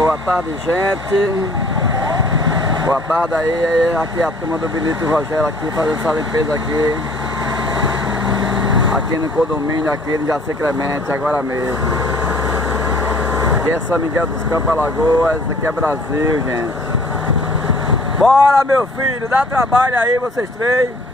Boa tarde, gente. Boa tarde aí, aqui é a turma do Benito e Rogério aqui, fazendo essa limpeza aqui no condomínio aqui de Jaci Clemente, agora mesmo. Aqui é São Miguel dos Campos, Alagoas, aqui é Brasil, gente. Bora, meu filho, dá trabalho aí vocês três.